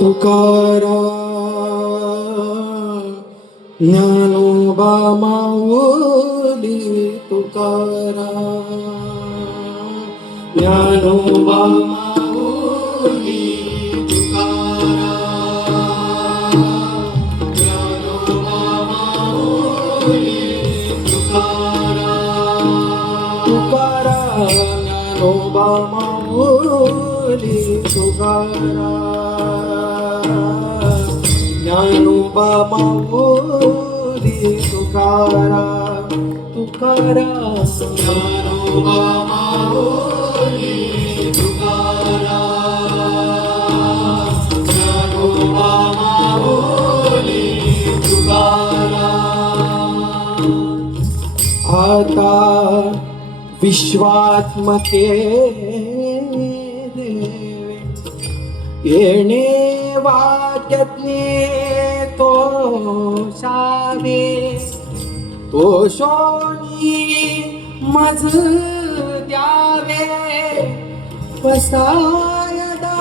तुकाराम ज्ञानोबा माऊली तुकाराम ज्ञानोबा माऊली तुकाराम ज्ञानोबा माऊली तुकाराम तुकाराम ज्ञानोबा माऊली तुकाराम ज्ञानोबा माऊली तुकाराम तुकाराम ज्ञानोबा माऊली तुकाराम ज्ञानोबा माऊली तुकाराम आता विश्वात्मके देवे येणे वाक्यज्ञे तो शावे तो शोनी मज द्यावे वसायदा